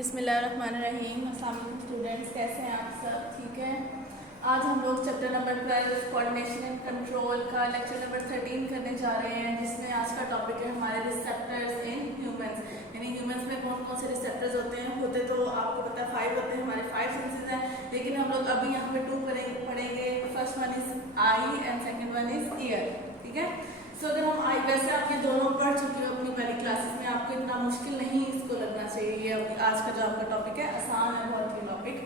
बिस्मिल्लाहिर्रहमानिर्रहीम। अस्सलाम वालेकुम स्टूडेंट्स, कैसे हैं आप सब? ठीक है। आज हम लोग chapter number 12 coordination and control का लेक्चर नंबर 13 करने जा रहे हैं, जिसमें आज का टॉपिक है हमारे रिसेप्टर्स इन ह्यूमंस। यानी ह्यूमंस में कौन कौन से रिसेप्टर्स होते तो आपको पता है 5 होते हैं, हमारे 5 सेंसेस हैं, लेकिन हम लोग अभी यहाँ पे 2 पढ़ेंगे। First one is I and second one is year. ठीक है। सो अगर हम आई, वैसे आप ये दोनों पढ़ चुके हो अपनी पहली क्लासेस में, आपको इतना मुश्किल नहीं इसको लगना चाहिए। ये आज का जो आपका टॉपिक है आसान है बहुत ही टॉपिक।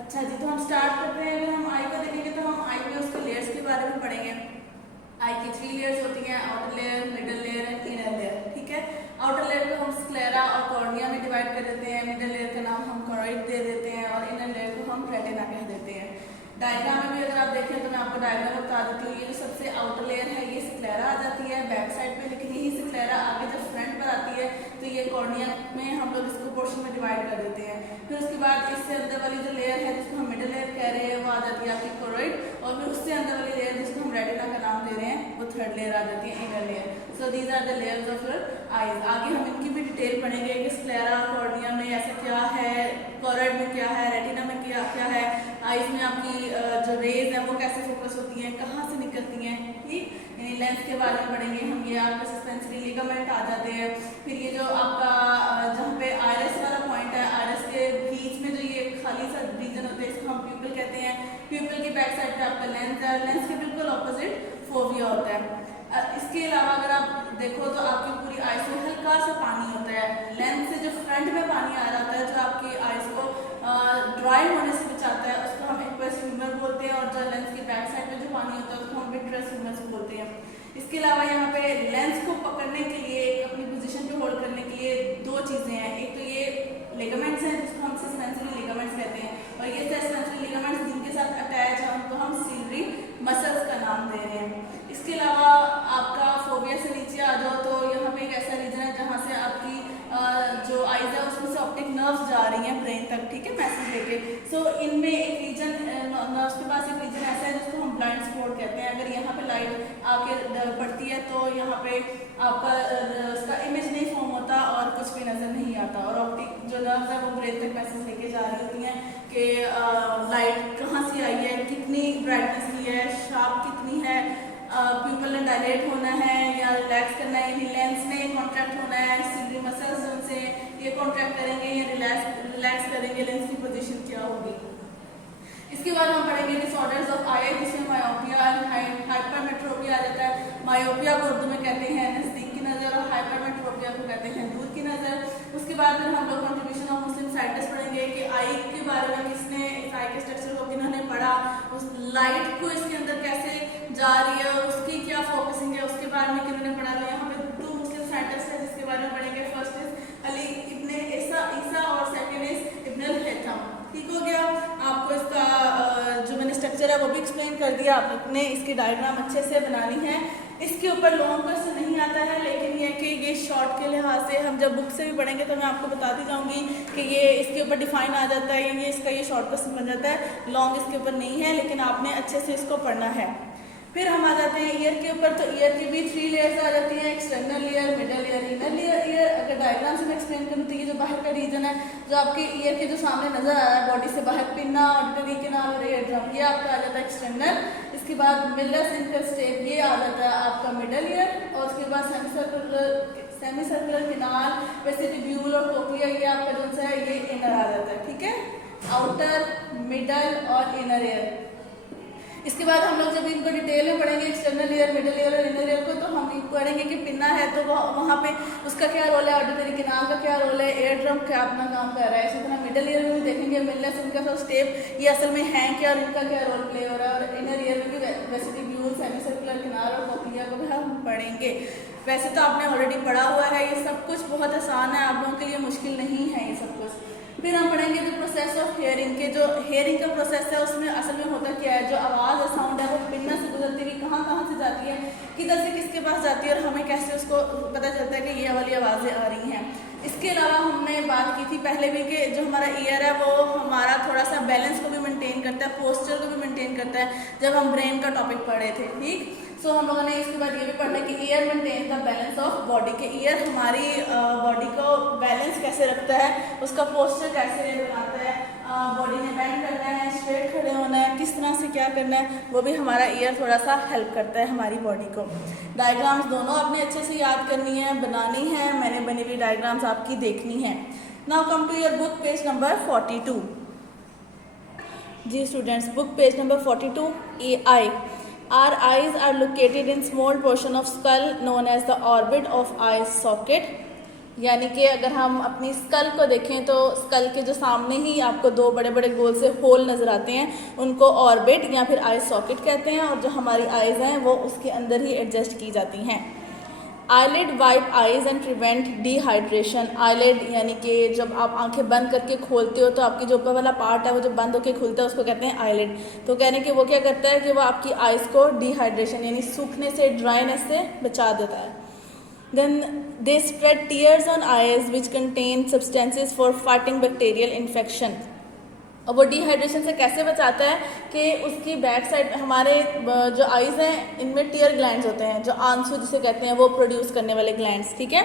अच्छा जी, तो हम स्टार्ट करते हैं। अगर हम आई को देखेंगे तो हम आई में उसके लेयर्स के बारे में पढ़ेंगे। आई की 3 लेयर्स होती हैं, outer layer, middle layer and inner layer. ठीक है। आउटर लेयर को हम स्क्लेरा और कॉर्निया में डिवाइड कर देते हैं, मिडल लेयर का नाम हम कॉरोइड दे देते हैं और इनर लेयर को हम रेटिना कह देते हैं। डायग्राम में भी अगर आप देखें तो मैं आपको डायग्राम बता देती हूँ। ये जो सबसे आउटर लेयर है ये स्क्लेरा आ जाती है बैक साइड पे, लेकिन यही स्क्लेरा आगे जब फ्रंट पर आती है तो ये कॉर्निया में हम लोग इसको पोर्शन में डिवाइड कर देते हैं। फिर उसके बाद इससे अंदर वाली जो लेयर है जिसको हम मिडल लेयर कह रहे हैं वो आ जाती है आपकी कॉरोइड, और फिर उससे अंदर वाली लेयर जिसको हम रेटिना का नाम दे रहे हैं वो थर्ड लेयर आ जाती है, inner layer. So these are the layers of your eyes. आगे हम इनकी भी डिटेल पढ़ेंगे कि स्क्लेरा कॉर्निया में ऐसा क्या है, कॉरोइड में क्या है, रेटिना में क्या क्या है, आईज में आपकी जो रेज है वो कैसे फोकस होती हैं, कहाँ से निकलती हैं। ठीक, यानी लेंस के बारे में पढ़ेंगे हम। ये आपका सस्पेंसरी लिगामेंट आ जाते हैं। फिर ये जो आपका जहाँ पे आयरस वाला पॉइंट है, आयरस के बीच में जो ये खाली सा रीजन होता है इसको हम प्यूपिल कहते हैं। प्यूपिल की बैक साइड पे आपका लेंस है, लेंस के बिल्कुल ऑपोजिट फोविया होता है। इसके अलावा अगर आप देखो तो आपकी पूरी आइज में हल्का सा पानी होता है। लेंस से जो फ्रंट में पानी आ रहा है जो आपकी आइज को ड्राई होने से बचाता है उसको हम एक्वस ह्यूमर बोलते हैं, और जो लेंस की बैक साइड में जो पानी होता है उसको हम विट्रस ह्यूमर बोलते हैं। इसके अलावा यहाँ पे लेंस को पकड़ने के लिए, अपनी पोजीशन पे होल्ड करने के लिए 2 चीज़ें हैं। एक तो ये लिगामेंट्स हैं जिसको हम सस्पेंसरी लिगामेंट्स कहते हैं, और ये सस्पेंसरी लिगामेंट्स जिनके साथ अटैच है उनको हम सिलरी मसल्स का नाम दे रहे हैं। इसके अलावा आपका फोविया से नीचे आ जाओ तो यहाँ पे एक ऐसा रीजन है जहाँ से आपकी जो आइज है उसमें से ऑप्टिक नर्व्स जा रही हैं ब्रेन तक। ठीक है, मैसेज लेके। सो इनमें एक रीजन, नर्व्स के पास एक रीजन ऐसा है जिसको हम ब्लाइंड स्पॉट कहते हैं। अगर यहाँ पे लाइट आके पड़ती है तो यहाँ पे आपका उसका इमेज नहीं फॉर्म होता और कुछ भी नजर नहीं आता, और ऑप्टिक जो नर्व्स है वो ब्रेन तक मैसेज लेके जा रही होती हैं कि लाइट कहाँ से आई है, कितनी ब्राइटनेस की है, शार्प कितनी है, प्यूपल ने डायलेट होना है या रिलैक्स करना है, यानी लेंस ने कॉन्ट्रैक्ट होना है, सिलरी मसल्स उनसे ये कॉन्ट्रैक्ट करेंगे या रिलैक्स करेंगे, लेंस की पोजीशन क्या होगी। इसके बाद हम पढ़ेंगे डिसऑर्डर्स ऑफ आई, जिसमें मायोपिया और हाइपरमेट्रोपिया आ जाता है। मायोपिया को उर्दू में कहते हैं नजदीक की नज़र, और हाइपरमेट्रोपिया को कहते हैं दूर की नज़र। उसके बाद फिर हम लोग कंट्रीब्यूशन ऑफ मुस्लिम साइंटिस्ट पढ़ेंगे कि आई के बारे में किसने, आई के स्ट्रक्चर को किन्होंने पढ़ा, उस लाइट को इसके अंदर कैसे जा रही है और उसकी क्या फोकसिंग है उसके बारे में किन्होंने पढ़ा। तो यहाँ पे 2 मुस्लिम साइंटिस्ट हैं जिसके बारे में पढ़ेंगे। फर्स्ट इज अली इब्ने ईसा और सेकंड इज इब्न अल-हैथम। ठीक हो गया। आपको इसका जो मैंने स्ट्रक्चर है वो भी एक्सप्लेन कर दिया, आपने इसकी डायग्राम अच्छे से बनानी है। इसके ऊपर लॉन्ग क्वेश्चन नहीं आता है, लेकिन ये कि ये शॉर्ट के लिहाज से हम जब बुक से भी पढ़ेंगे तो मैं आपको बताती जाऊंगी कि ये इसके ऊपर डिफाइन आ जाता है, ये इसका ये शॉर्ट क्वेश्चन बन जाता है। लॉन्ग इसके ऊपर नहीं है, लेकिन आपने अच्छे से इसको पढ़ना है। फिर हम आ जाते हैं ईयर के ऊपर। तो ईयर की भी 3 लेयर्स आ जाती हैं, external ear, middle year, inner year. अगर डायग्राम से मैं एक्सप्लेन करूँ तो ये जो बाहर का रीजन है जो आपके ईयर के जो सामने नजर आ रहा है बॉडी से बाहर, पिन्ना, ऑडिटरी कैनाल और ईयर ड्रम, ये आपका आ जाता है एक्सटर्नल। इसके बाद मिलस इंटरस्टेट, ये आ जाता है आपका मिडल ईयर, और उसके बाद सेमी सर्कुलर कैनाल, वेस्टिब्यूल और कोक्लिया, ये आपका जो है ये इनर आ जाता है। ठीक है, आउटर, मिडल और इनर ईयर। इसके बाद हम लोग जब इनको डिटेल में पढ़ेंगे एक्सटर्नल ईयर, मिडल ईयर और इनर ईयर को, तो हम पढ़ेंगे कि पिन्ना है तो वहाँ पे उसका क्या रोल है, ऑडिटरी कैनाल का क्या रोल है, एयर ड्रम क्या अपना काम कर रहा है। इसी तरह मिडल ईयर में भी देखेंगे मिलनेस, इनका सब स्टेप ये असल में है क्या और इनका क्या रोल प्ले हो रहा है। और इनर ईयर में भी वेस्टिब्यूल, सेमी सर्कुलर कैनाल और कोक्लिया को भी हम पढ़ेंगे। वैसे तो आपने ऑलरेडी पढ़ा हुआ है, ये सब कुछ बहुत आसान है, आप लोगों के लिए मुश्किल नहीं है ये सब कुछ। फिर हम पढ़ेंगे जो प्रोसेस ऑफ हेयरिंग के, जो हेयरिंग का प्रोसेस है उसमें असल में होता क्या है, जो आवाज़ और साउंड है वो पिन्ना से गुजरती हुई कहाँ कहाँ से जाती है, किधर से किसके पास जाती है, और हमें कैसे उसको पता चलता है कि ये वाली आवाज़ें आ रही हैं। इसके अलावा हमने बात की थी पहले भी कि जो हमारा ईयर है वो हमारा थोड़ा सा बैलेंस को भी मेंटेन करता है, पोस्चर को भी मेंटेन करता है, जब हम ब्रेन का टॉपिक पढ़े थे। ठीक, सो हम लोगों ने इसके बाद ये भी पढ़ा कि year maintain the balance of body, के ईयर हमारी बॉडी को बैलेंस कैसे रखता है, उसका पोस्चर कैसे बनाता है, बॉडी ने बेंड करना है, स्ट्रेट खड़े होना है, किस तरह से क्या करना है, वो भी हमारा ईयर थोड़ा सा हेल्प करता है हमारी बॉडी को। डायग्राम्स दोनों आपने अच्छे से याद करनी है, बनानी है, मैंने बनी हुई डायग्राम्स आपकी देखनी है। Now come to your book page number 42। जी students, book page number 42, eye. Our eyes are located in small portion of skull known as the orbit of eye socket। यानी कि अगर हम अपनी स्कल को देखें तो स्कल के जो सामने ही आपको दो बड़े बड़े गोल से होल नज़र आते हैं, उनको ऑर्बिट या फिर आई सॉकेट कहते हैं, और जो हमारी आइज़ हैं वो उसके अंदर ही एडजस्ट की जाती हैं। Eyelid wipe eyes and prevent dehydration. Eyelid यानी कि जब आप आंखें बंद करके खोलते हो तो आपकी जो ऊपर वाला पार्ट है वो जब बंद होकर खुलता है उसको कहते हैं आईलिड। तो कहने कि वो क्या करता है कि वो आपकी आइज़ को डिहाइड्रेशन यानी सूखने से, ड्राइनेस से बचा देता है। Then they spread tears on eyes which contain substances for fighting bacterial infection। और वो डिहाइड्रेशन से कैसे बचाता है कि उसकी बैक साइड हमारे जो आइज़ हैं इनमें टीयर ग्लैंड्स होते हैं, जो आंसू जिसे कहते हैं, वो प्रोड्यूस करने वाले ग्लैंड्स। ठीक है,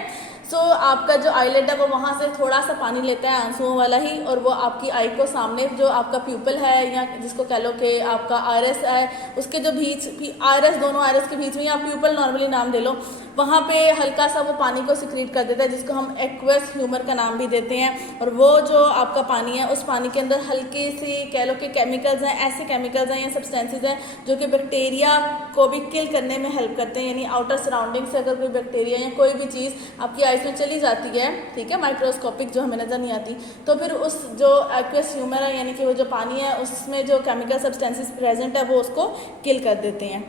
सो आपका जो आईलिड है वो वहाँ से थोड़ा सा पानी लेता है, आंसुओं वाला ही, और वो आपकी आई को सामने जो आपका प्यूपल है या जिसको कह लो कि आपका आयरस है, उसके जो बीच आयरस, दोनों आयरस के बीच में, या प्यूपल नॉर्मली नाम दे लो, वहाँ पे हल्का सा वो पानी को सिक्रीट कर देता है, जिसको हम एक्वस ह्यूमर का नाम भी देते हैं। और वो जो आपका पानी है, उस पानी के अंदर हल्की सी कह लो कि केमिकल्स हैं, ऐसे केमिकल्स हैं या सब्सटेंसेस हैं जो कि बैक्टीरिया को भी किल करने में हेल्प करते हैं। यानी आउटर सराउंडिंग से अगर कोई बैक्टीरिया या कोई भी चीज़ आपकी आइज में चली जाती है, ठीक है, माइक्रोस्कोपिक जो हमें नज़र नहीं आती, तो फिर उस जो एक्वस ह्यूमर है यानी कि वो जो पानी है उसमें जो केमिकल सब्सटेंसेस प्रेजेंट है वो उसको किल कर देते हैं।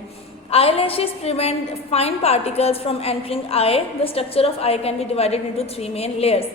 Eyelashes prevent fine particles from entering eye. The structure of eye can be divided into 3 main layers।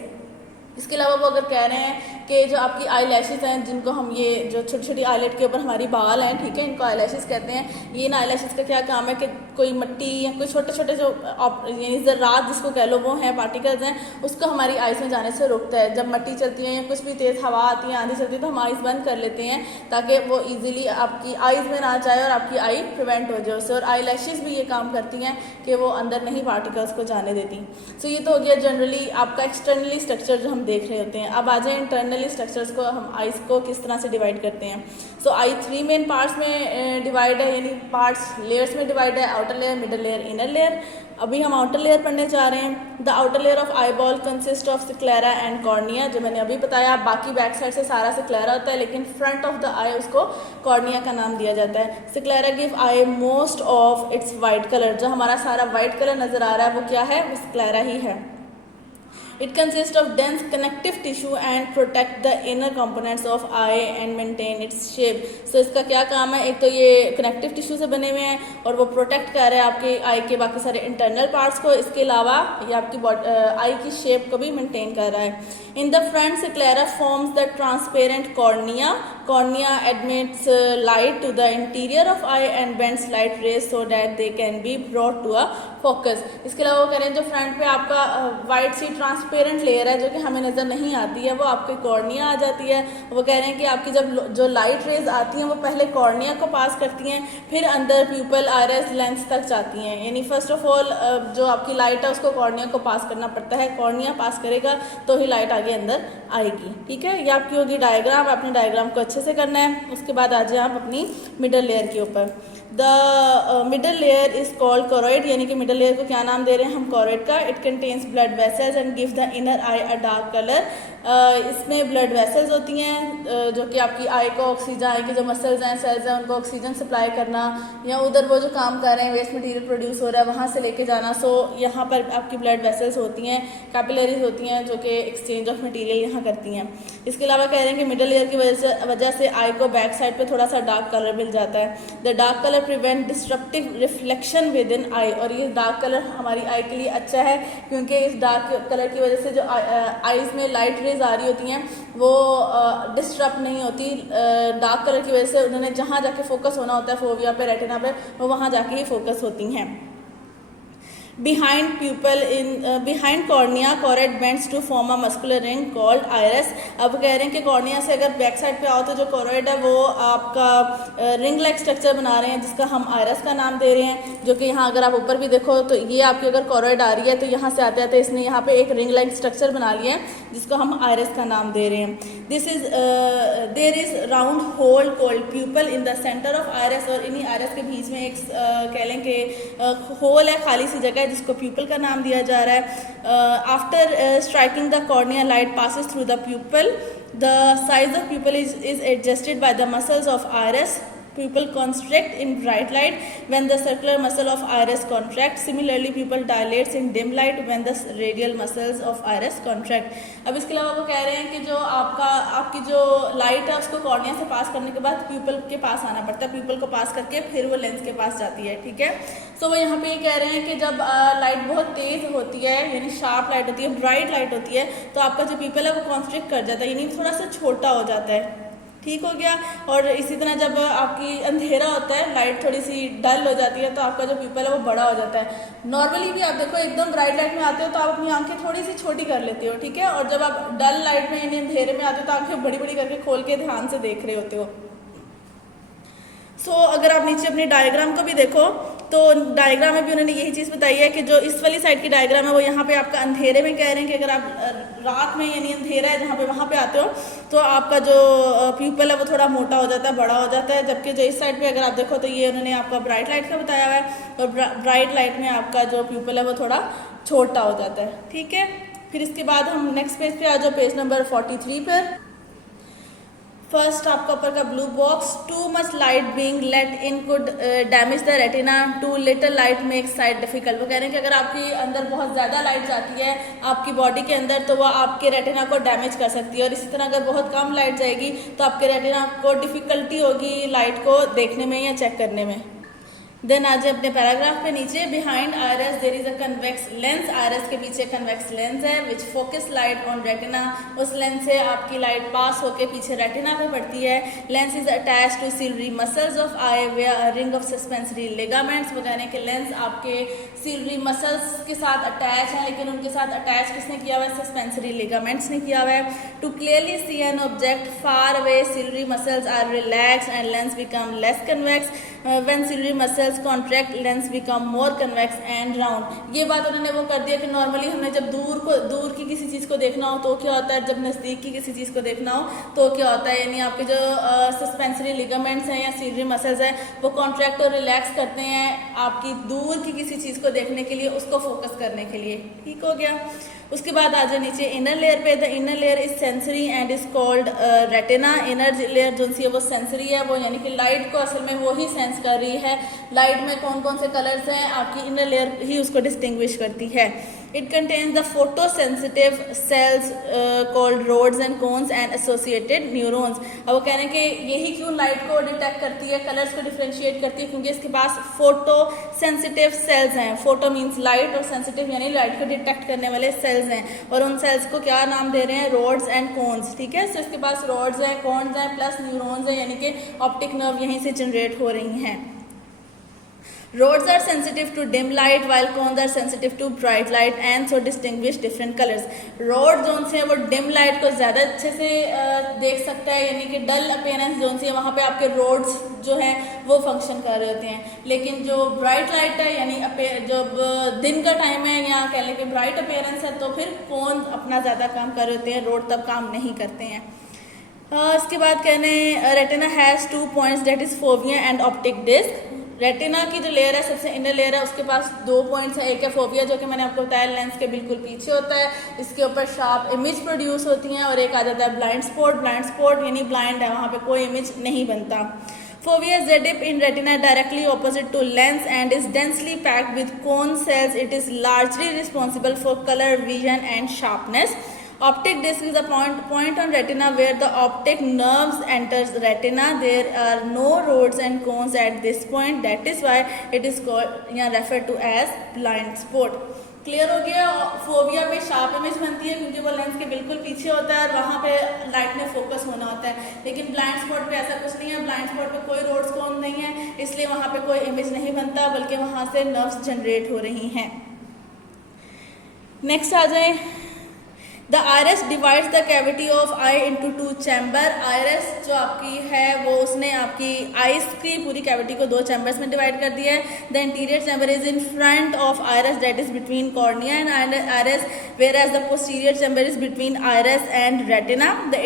इसके अलावा वो अगर कह रहे हैं कि जो आपकी आई लैशेज़ हैं, जिनको हम ये जो छोटी छोटी आईलेट के ऊपर हमारी बाल हैं, ठीक है, इनको आई लैशेज़ कहते हैं। ये इन आई लैशेज़ का क्या काम है कि कोई मिट्टी या कोई छोटे छोटे जो यानी ज़र्रात जिसको कह लो वो हैं, पार्टिकल्स हैं, उसको हमारी आइज़ में जाने से रोकता है। जब मिट्टी चलती है या कुछ भी तेज़ हवा आती है, आंधी चलती है, तो हम आइज़ बंद कर लेते हैं ताकि वो ईजिली आपकी आइज़ में ना जाए और आपकी आई प्रिवेंट हो जाए उससे। और आई लैशेज़ भी ये काम करती हैं कि वो अंदर नहीं पार्टिकल्स को जाने देती। सो ये तो हो गया जनरली आपका एक्सटर्नली स्ट्रक्चर जो हम देख रहे होते हैं। अब आ जाए इंटरनली स्ट्रक्चर्स को, हम आइज़ को किस तरह से डिवाइड करते हैं। सो आई 3 मेन पार्ट्स में डिवाइड है, यानी पार्ट्स लेयर्स में डिवाइड है, outer layer, middle layer, inner layer. अभी हम आउटर लेयर पढ़ने जा रहे हैं। The outer layer of eyeball consist of sclera and cornea, जो मैंने अभी बताया। बाकी बैक साइड से सारा सिक्लेरा होता है, लेकिन फ्रंट ऑफ द आई उसको कॉर्निया का नाम दिया जाता है। Sclera give eye most of its white colour. जो हमारा सारा वाइट कलर नज़र आ रहा है वो क्या है? वो सिक्लेरा ही है। It consists of dense connective tissue and protect the inner components of eye and maintain its shape। So इसका क्या काम है? एक तो ये connective tissue से बने हुए हैं और वो प्रोटेक्ट कर रहे हैं आपके आई के बाकी सारे इंटरनल पार्ट्स को। इसके अलावा ये आपकी आई की शेप को भी मेंटेन कर रहा है। In the front, sclera forms the transparent cornea. Cornea admits light to the interior of eye and bends light rays so that they can be brought to a focus। इसके अलावा वो कह रहे हैं जो फ्रंट पे आपका वाइट सी transparent layer है जो कि हमें नज़र नहीं आती है, वो आपकी कॉर्निया आ जाती है। वो कह रहे हैं कि आपकी जब जो लाइट रेज आती हैं वो पहले कॉर्निया को पास करती हैं, फिर अंदर प्यूपल, आयरस, लेंस तक जाती हैं। यानी फर्स्ट ऑफ ऑल जो आपकी लाइट है उसको कॉर्निया को पास करना पड़ता है। कॉर्निया पास करेगा तो ही लाइट आगे अंदर आएगी। ठीक है, ये आपकी होगी डायग्राम। अपने डायग्राम को अच्छे से करना है। उसके बाद आ जाए आप अपनी मिडल लेयर के ऊपर। The middle layer is called choroid, यानी कि मिडल लेयर को क्या नाम दे रहे हैं हम? कॉरोइड का। It contains blood vessels and give the inner I a dark colour. इसमें ब्लड वेसल्स होती हैं जो कि आपकी आई को ऑक्सीजन, आई के जो मसल्स हैं, सेल्स हैं, उनको ऑक्सीजन सप्लाई करना, या उधर वो जो काम कर रहे हैं, वेस्ट मटेरियल प्रोड्यूस हो रहा है, वहाँ से लेके जाना। सो यहाँ पर आपकी ब्लड वेसल्स होती हैं, कैपिलरीज होती हैं जो कि एक्सचेंज ऑफ मटेरियल यहाँ करती हैं। इसके अलावा कह रहे हैं कि मिडल लेयर की वजह से आई को बैक साइड पे थोड़ा सा डार्क कलर मिल जाता है। The dark colour prevent disruptive reflection within eye. और ये डार्क कलर हमारी आई के लिए अच्छा है क्योंकि इस डार्क कलर की वजह से जो आईज में लाइट रेज आ रही होती हैं वो डिस्टर्ब नहीं होती। डार्क कलर की वजह से उन्होंने जहाँ जाके फोकस होना होता है, फोविया पे, रेटिना पे, वो वहाँ जाके ही फोकस होती हैं। behind cornea choroid bends to form a muscular ring called iris। अब कह रहे हैं कि कॉर्निया से अगर बैक साइड पे आओ तो जो कॉरोइड है वो आपका रिंग लाइक स्ट्रक्चर बना रहे हैं जिसका हम आयरस का नाम दे रहे हैं, जो कि यहाँ अगर आप ऊपर भी देखो तो ये आपकी अगर कॉरोइड आ रही है तो यहाँ से आते आते इसने यहाँ पे एक रिंग लाइक स्ट्रक्चर बना लिया है जिसको हम आयरस का नाम दे रहे हैं। There is round hole called pupil in the centre of iris, और इन्हीं आयरस के बीच में एक कह लें कि होल है, खाली सी जगह है जिसको प्यूपल का नाम दिया जा रहा है। After striking the cornea light passes through the pupil, the size of pupil is adjusted by the muscles of iris. Pupil constrict in bright light when the circular muscle of iris contract. Similarly, pupil dilates in dim light when the radial muscles of iris contract. अब इसके अलावा वो कह रहे हैं कि जो आपकी जो लाइट है उसको कॉर्निया से पास करने के बाद प्यूपल के पास आना पड़ता है, प्यूपल को पास करके फिर वो लेंस के पास जाती है, ठीक है। सो वो यहाँ पे ये कह रहे हैं कि जब लाइट बहुत तेज होती है यानी शार्प लाइट होती है, ब्राइट लाइट होती है, तो आपका जो प्यूपल है वो कॉन्स्ट्रिक्ट कर जाता है यानी थोड़ा सा छोटा हो जाता है, ठीक हो गया। और इसी तरह जब आपकी अंधेरा होता है, लाइट थोड़ी सी डल हो जाती है तो आपका जो प्यूपल है वो बड़ा हो जाता है। नॉर्मली भी आप देखो एकदम ब्राइट लाइट में आते हो तो आप अपनी आंखें थोड़ी सी छोटी कर लेते हो, ठीक है, और जब आप डल लाइट में यानी अंधेरे में आते हो तो आंखें बड़ी बड़ी करके खोल के ध्यान से देख रहे होते हो। अगर आप नीचे अपनी डायग्राम को भी देखो तो डायग्राम में भी उन्होंने यही चीज़ बताई है कि जो इस वाली साइड की डायग्राम है वो यहाँ पे आपका अंधेरे में कह रहे हैं कि अगर आप रात में यानी अंधेरा है जहाँ पे वहाँ पे आते हो तो आपका जो प्यूपल है वो थोड़ा मोटा हो जाता है, बड़ा हो जाता है, जबकि जो इस साइड पे अगर आप देखो तो ये उन्होंने आपका ब्राइट लाइट का बताया हुआ है और ब्राइट लाइट में आपका जो प्यूपल है वो थोड़ा छोटा हो जाता है, ठीक है। फिर इसके बाद हम नेक्स्ट पेज पे आ जाओ, पेज नंबर 43 पर। फर्स्ट आपका ऊपर का blue box, too much light being let in could damage the retina, too little light make sight difficult. वो कह रहे हैं कि अगर आपकी अंदर बहुत ज़्यादा लाइट जाती है आपकी बॉडी के अंदर तो वह आपके रेटिना को डैमेज कर सकती है, और इसी तरह अगर बहुत कम लाइट जाएगी तो आपके रेटिना को डिफ़िकल्टी होगी लाइट को देखने में या चेक करने में। देन आज अपने पैराग्राफ पे नीचे, behind iris there is a convex lens, iris के पीछे कन्वेक्स लेंस है which focus light on retina, उस लेंस से आपकी लाइट पास होके पीछे रेटिना पे पड़ती है। Lens is attach to ciliary muscles of eye where a ring of suspensory ligaments. वो कहने के लेंस आपके सिलरी मसल्स के साथ अटैच है, लेकिन उनके साथ अटैच किसने किया हुआ है? सस्पेंसरी लिगामेंट्स ने किया हुआ है। To clearly see an object far away ciliary muscles are relax and lens become less convex, when ciliary muscles contract lens become more convex and round. ये बात उन्होंने वो कर दिया कि नॉर्मली हमें जब दूर की किसी चीज़ को देखना हो तो क्या होता है, जब नज़दीक की किसी चीज़ को देखना हो तो क्या होता है, यानी आपके जो सस्पेंसरी लिगामेंट्स हैं या सिलरी मसल्स हैं वो कॉन्ट्रैक्ट और रिलैक्स करते हैं आपकी दूर की किसी चीज़ को देखने के लिए, उसको फोकस करने के लिए, ठीक हो गया। उसके बाद आ जाए नीचे इनर लेयर पे। The inner layer is sensory and is called retina. Inner layer जो सी है वो सेंसरी है, वो यानी कि लाइट को असल में वो ही सेंस कर रही है। लाइट में कौन कौन से कलर्स हैं आपकी इनर लेयर ही उसको डिस्टिंग्विश करती है। It contains the photosensitive cells called rods and cones and associated neurons. अब वो कह रहे हैं कि यही क्यों लाइट को डिटेक्ट करती है, कलर्स को डिफ्रेंशिएट करती है, क्योंकि इसके पास फोटो सेंसिटिव सेल्स हैं। फोटो मीन्स लाइट और सेंसिटिव यानी लाइट को डिटेक्ट करने वाले सेल्स हैं, और उन सेल्स को क्या नाम दे रहे हैं? रोड्स एंड कोन्स, ठीक है। सो इसके पास रोड्स हैं, कोन्स हैं, प्लस न्यूरॉन्स हैं, यानी कि ऑप्टिक नर्व यहीं से जनरेट हो रही हैं। Rods are sensitive to dim light while cones are sensitive to bright light and so distinguish different colors. Rod zone से वो dim light को ज़्यादा अच्छे से देख सकता है, यानी कि dull appearance जोन से वहाँ पे आपके rods जो हैं वो फंक्शन कर रहे होते हैं, लेकिन जो bright light है यानी जब दिन का टाइम है या कह लें कि bright appearance है तो फिर cones अपना ज़्यादा काम कर रहे होते हैं, rod तब काम नहीं करते हैं। इसके बाद कहने retina has 2 points that is fovea and optic disc। Retina की जो लेयर है सबसे इनर लेयर है उसके पास 2 पॉइंट्स है, एक है फोविया जो कि मैंने आपको बताया लेंस के बिल्कुल पीछे होता है, इसके ऊपर शार्प इमेज प्रोड्यूस होती हैं, और एक आ जाता है ब्लाइंड स्पॉट। ब्लाइंड स्पॉट यानी ब्लाइंड है, वहाँ पे कोई इमेज नहीं बनता। Fovea is a dip in retina directly opposite to lens and is densely packed with cone cells. It is largely responsible for color, vision and sharpness. Optic disc is a point on retina where the optic nerves enters retina. There are no rods and cones at this point. That is why it is called या referred to as blind spot. Clear हो गया। Fovea पे sharp image बनती है क्योंकि वो lens के बिल्कुल पीछे होता है और वहाँ पे लाइट में फोकस होना होता है, लेकिन ब्लाइंड स्पॉट पे ऐसा कुछ नहीं है। ब्लाइंड स्पॉट पे कोई रोड्स कोन नहीं है, इसलिए वहाँ पे कोई इमेज नहीं बनता, बल्कि वहाँ से नर्व्स जनरेट हो रही हैं। नेक्स्ट आ जाए, the iris divides the cavity of eye into two chamber. Iris जो आपकी है वो उसने आपकी आइस की पूरी कैविटी को दो चैम्बर्स में डिवाइड कर दिया है। The interior chamber is in front of iris, that is between cornea and iris, whereas the posterior chamber is between iris and retina. The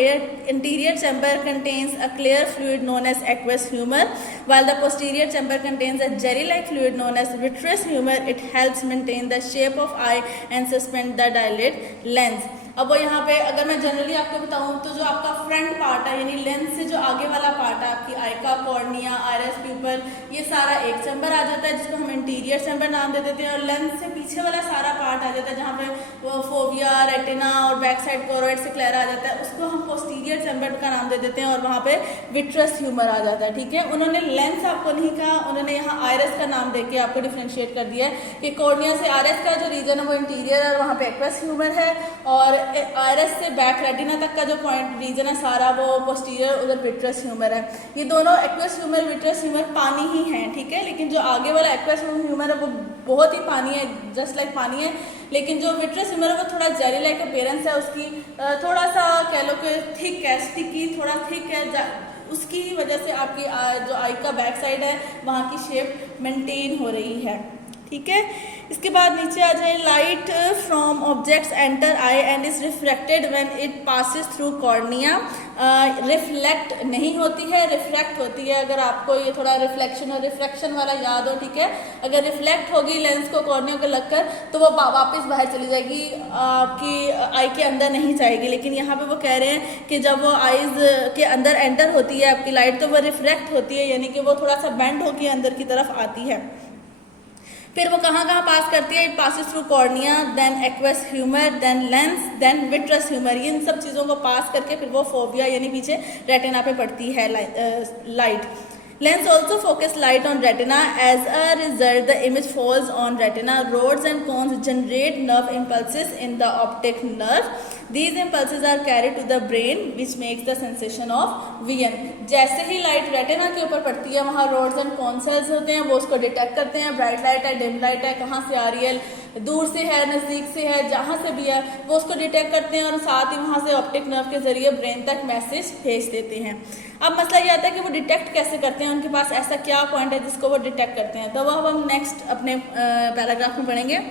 interior chamber contains a clear fluid known as aqueous humour, while the posterior chamber contains a jelly-like fluid known as vitreous humor. It helps maintain the shape of eye and suspend the dilate lens. अब वो यहाँ पे अगर मैं generally आपको बताऊँ तो जो आपका फ्रंट पार्ट है यानी लेंस से जो आगे वाला पार्ट है आपकी आई का, कॉर्निया, आयरस, प्यूपल, ये सारा एक चैम्बर आ जाता है जिसको हम इंटीरियर चैम्बर नाम दे देते हैं। और लेंस से पीछे वाला सारा पार्ट आ जाता है जहाँ पे वो फोविया, रेटिना और बैक साइड कोरोइड स्क्लेरा आ जाता है, उसको हम पोस्टीरियर चैम्बर का नाम दे देते हैं और वहाँ पे विट्रस ह्यूमर आ जाता है। ठीक है, उन्होंने लेंस आपको नहीं कहा, उन्होंने यहाँ आयरस का नाम देके आपको डिफ्रेंशिएट कर दिया है कि कॉर्निया से आयरस का जो रीजन है वो इंटीरियर है और वहाँ पे एक्वस ह्यूमर है, और आयरस से बैक रेटिना तक का जो पॉइंट रीजन है सारा वो पोस्टीरियर, उधर विट्रस ह्यूमर है। ये दोनों एक्वस ह्यूमर, विट्रस ह्यूमर पानी ही है। ठीक है, लेकिन जो आगे वाला एक्वस ह्यूमर है वो बहुत ही पानी है, जस्ट लाइक पानी है, लेकिन जो विट्रस ह्यूमर है वो थोड़ा जेली लाइक अपीयरेंस है उसकी, थोड़ा सा कह लो कि थिक है, स्टिकी, थोड़ा थिक है, उसकी वजह से आपकी जो आई का बैक साइड है वहाँ की शेप मेंटेन हो रही है। ठीक है, इसके बाद नीचे आ जाए, light from objects enter I and is refracted when it passes through cornea. Reflect नहीं होती है, रिफ्रैक्ट होती है। अगर आपको ये थोड़ा रिफ्लेक्शन और रिफ्रैक्शन वाला याद हो, ठीक है, अगर रिफ्लेक्ट होगी लेंस को कॉर्निया को लगकर तो वो वापस बाहर चली जाएगी, आपकी आई के अंदर नहीं जाएगी। लेकिन यहाँ पे वो कह रहे हैं कि जब वो आईज के अंदर एंटर होती है आपकी लाइट तो वो रिफ्रैक्ट होती है, यानी कि वो थोड़ा सा बेंड होकर अंदर की तरफ आती है। फिर वो कहाँ कहाँ पास करती है, it passes through cornea, then aqueous humour, then lens, then vitreous humour. ये इन सब चीज़ों को पास करके फिर वो फोविया यानी पीछे रेटिना पे पड़ती है light. Lens also focus light on retina. As a result, the image falls on retina. Rods and cones generate nerve impulses in the optic nerve. These impulses are carried to the brain, which makes the sensation of vision. जैसे ही light retina के ऊपर पड़ती है वहाँ roads and cone cells होते हैं, वो उसको डिटेक्ट करते हैं, ब्राइट लाइट है, डिम लाइट है, कहाँ से आ रही है, दूर से है, नज़दीक से है, जहाँ से भी है वो उसको डिटेक्ट करते हैं और साथ ही वहाँ से ऑप्टिक नर्व के जरिए ब्रेन तक मैसेज भेज देते हैं। अब मसला ये आता है कि वो डिटेक्ट कैसे करते हैं, उनके पास ऐसा क्या पॉइंट है जिसको वो डिटेक्ट करते हैं, तो वो हम नेक्स्ट अपने पैराग्राफ में पढ़ेंगे।